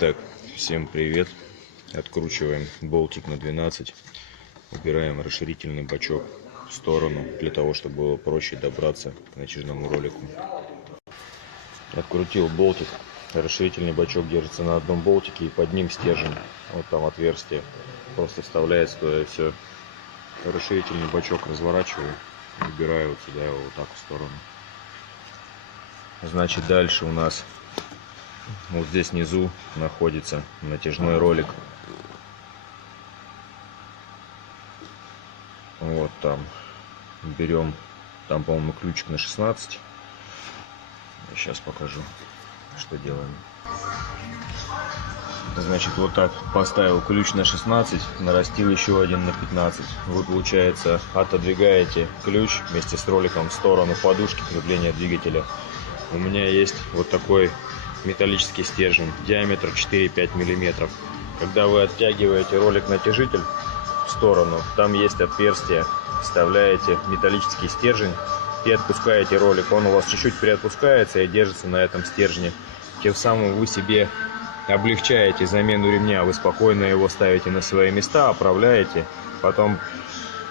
Так, всем привет. Откручиваем болтик на 12. Убираем расширительный бачок в сторону, для того, чтобы было проще добраться к натяжному ролику. Открутил болтик. Расширительный бачок держится на одном болтике, и под ним стержень. Вот там отверстие. Просто вставляется туда и все. Расширительный бачок разворачиваю. Убираю вот сюда его вот так в сторону. Значит, дальше у нас вот здесь внизу находится натяжной ролик. Вот там берем, там, по-моему, ключик на 16. Сейчас покажу, что делаем. Значит, вот так поставил ключ на 16, нарастил еще один на 15. Вы, получается, отодвигаете ключ вместе с роликом в сторону подушки крепления двигателя. У меня есть вот такой металлический стержень, диаметр 4-5 мм. Когда вы оттягиваете ролик-натяжитель в сторону, там есть отверстие, вставляете металлический стержень и отпускаете ролик. Он у вас чуть-чуть приотпускается и держится на этом стержне. Тем самым вы себе облегчаете замену ремня. Вы спокойно его ставите на свои места, оправляете, потом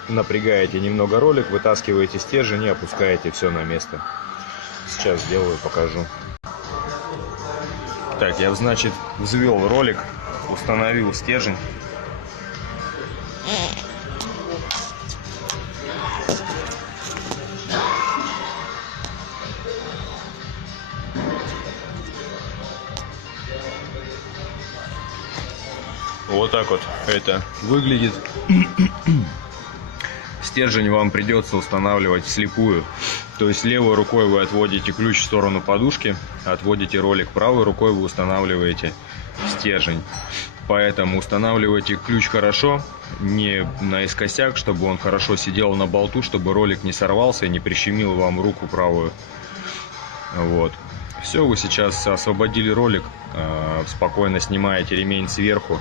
напрягаете немного ролик, вытаскиваете стержень и опускаете все на место. Сейчас сделаю, покажу. Так, я, значит, взвел ролик, установил стержень. Вот так вот это выглядит. Стержень вам придется устанавливать вслепую. То есть левой рукой вы отводите ключ в сторону подушки, отводите ролик, правой рукой вы устанавливаете стержень. Поэтому устанавливайте ключ хорошо, не наискосяк, чтобы он хорошо сидел на болту, чтобы ролик не сорвался и не прищемил вам руку правую. Вот. Все, вы сейчас освободили ролик, спокойно снимаете ремень сверху,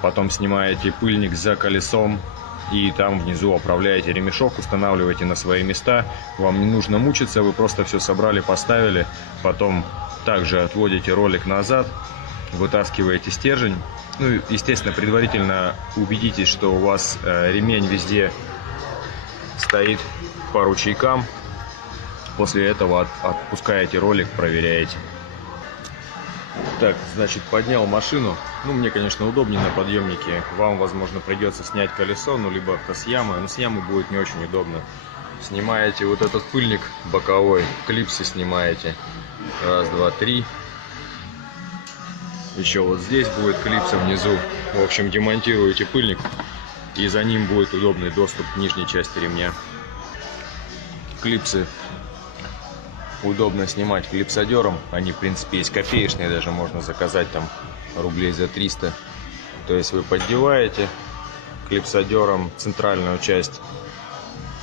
потом снимаете пыльник за колесом. И там внизу оправляете ремешок, устанавливаете на свои места. Вам не нужно мучиться, вы просто все собрали, поставили. Потом также отводите ролик назад, вытаскиваете стержень. Ну, естественно, предварительно убедитесь, что у вас ремень везде стоит по ручейкам. После этого отпускаете ролик, проверяете. Так, значит, поднял машину. Ну, мне, конечно, удобнее на подъемнике. Вам, возможно, придется снять колесо, ну, либо с ямы. Но с ямы будет не очень удобно. Снимаете вот этот пыльник боковой, клипсы снимаете. Раз, два, три. Еще вот здесь будет клипса внизу. В общем, демонтируете пыльник, и за ним будет удобный доступ к нижней части ремня. Клипсы удобно снимать клипсодером. Они, в принципе, есть копеечные, даже можно заказать там рублей за 300. То есть вы поддеваете клипсодером центральную часть,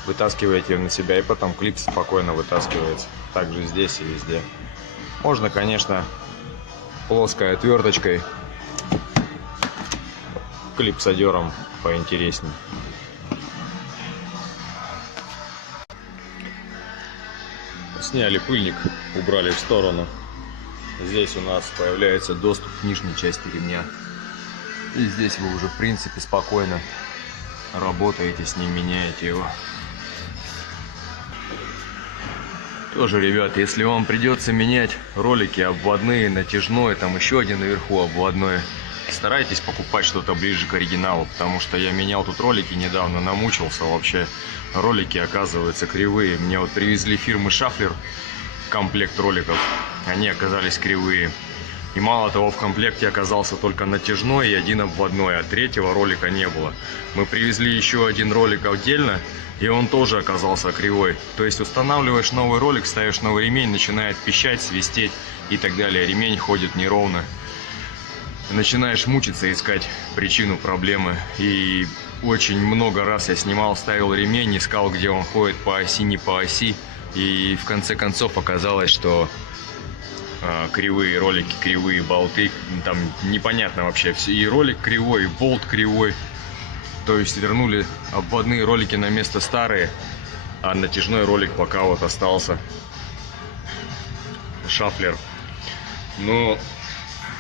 вытаскиваете ее на себя, и потом клипс спокойно вытаскивается. Также здесь и везде. Можно, конечно, плоской отверточкой, клипсодером поинтересней. Сняли пыльник, убрали в сторону. Здесь у нас появляется доступ к нижней части ремня. И здесь вы уже, в принципе, спокойно работаете с ним, меняете его. Тоже, ребят, если вам придется менять ролики обводные, натяжной, там еще один наверху обводной, старайтесь покупать что-то ближе к оригиналу, потому что я менял тут ролики недавно, намучился вообще. Ролики, оказываются, кривые. Мне вот привезли фирмы Schaeffler комплект роликов, они оказались кривые. И мало того, в комплекте оказался только натяжной и один обводной, а третьего ролика не было. Мы привезли еще один ролик отдельно, и он тоже оказался кривой. То есть устанавливаешь новый ролик, ставишь новый ремень, начинает пищать, свистеть и так далее. Ремень ходит неровно. Начинаешь мучиться, искать причину проблемы. И очень много раз я снимал, ставил ремень, искал, где он ходит, по оси, не по оси. И в конце концов оказалось, что кривые ролики, кривые болты, там непонятно вообще все. И ролик кривой, и болт кривой. То есть вернули обводные ролики на место старые, а натяжной ролик пока вот остался. Schaeffler. Но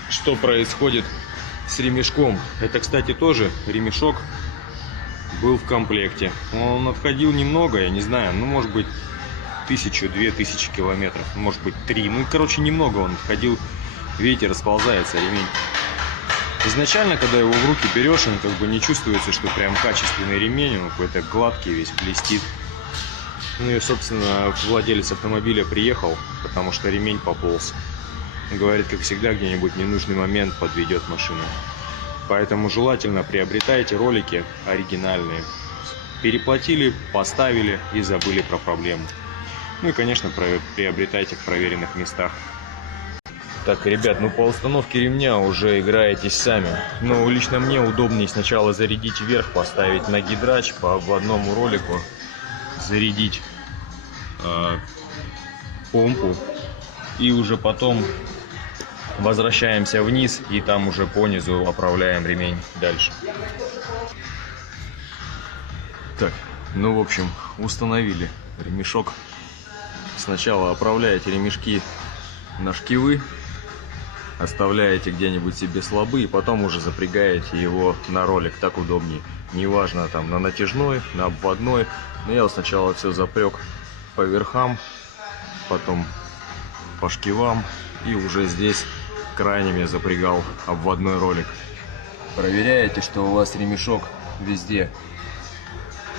что происходит с ремешком. Это, кстати, тоже ремешок был в комплекте. Он отходил немного, я не знаю, ну, может быть, 1000-2000 километров, может быть, 3. Ну, короче, немного он отходил. Видите, расползается ремень. Изначально, когда его в руки берешь, он как бы не чувствуется, что прям качественный ремень, он какой-то гладкий, весь блестит. Ну и, собственно, владелец автомобиля приехал, потому что ремень пополз. Говорит, как всегда, где-нибудь в ненужный момент подведет машину. Поэтому желательно приобретайте ролики оригинальные. Переплатили, поставили и забыли про проблему. Ну и, конечно, приобретайте в проверенных местах. Так, ребят, ну по установке ремня уже играетесь сами. Но лично мне удобнее сначала зарядить вверх, поставить на гидрач по обводному ролику, зарядить помпу и уже потом возвращаемся вниз и там уже по низу оправляем ремень дальше. Так, ну в общем, установили ремешок. Сначала оправляете ремешки на шкивы, оставляете где-нибудь себе слабые, и потом уже запрягаете его на ролик, так удобнее. Неважно, там на натяжной, на обводной. Но я сначала все запряг по верхам, потом по шкивам, и уже здесь крайними запрягал обводной ролик. Проверяете, что у вас ремешок везде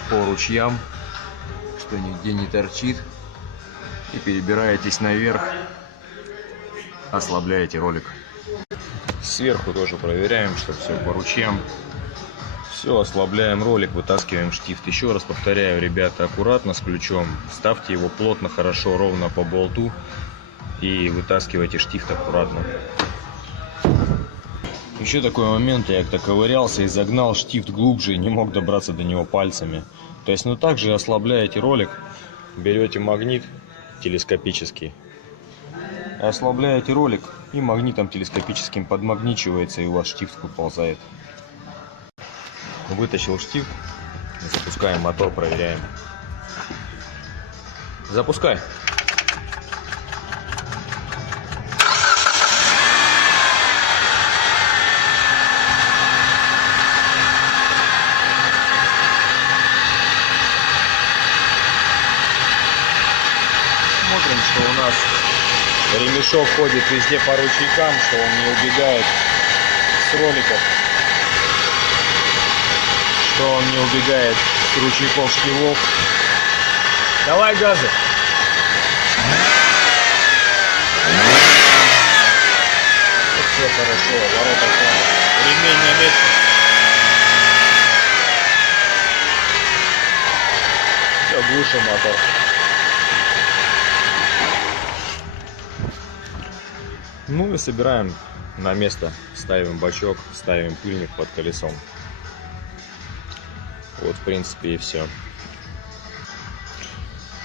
по ручьям, что нигде не торчит, и перебираетесь наверх, ослабляете ролик. Сверху тоже проверяем, что все по ручьям. Все, ослабляем ролик, вытаскиваем штифт. Еще раз повторяю, ребята, аккуратно с ключом, ставьте его плотно, хорошо, ровно по болту и вытаскивайте штифт аккуратно. Еще такой момент, я как-то ковырялся и загнал штифт глубже и не мог добраться до него пальцами. То есть, ну также ослабляете ролик, берете магнит телескопический, ослабляете ролик и магнитом телескопическим подмагничивается, и у вас штифт выползает. Вытащил штифт, запускаем мотор, проверяем. Запускай. Смотрим, что у нас ремешок ходит везде по ручейкам, что он не убегает с роликов, что он не убегает с ручейков шкивов. Давай газы! Все хорошо, ворота слабо. Ремень на месте. Все, глушим мотор. Ну и собираем на место, ставим бачок, ставим пыльник под колесом. Вот, в принципе, и все.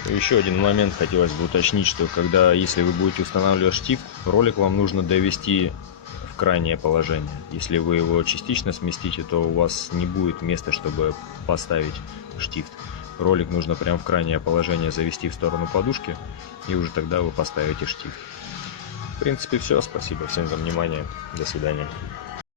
Еще один момент хотелось бы уточнить, что если вы будете устанавливать штифт, ролик вам нужно довести в крайнее положение. Если вы его частично сместите, то у вас не будет места, чтобы поставить штифт. Ролик нужно прям в крайнее положение завести в сторону подушки, и уже тогда вы поставите штифт. В принципе, все. Спасибо всем за внимание. До свидания.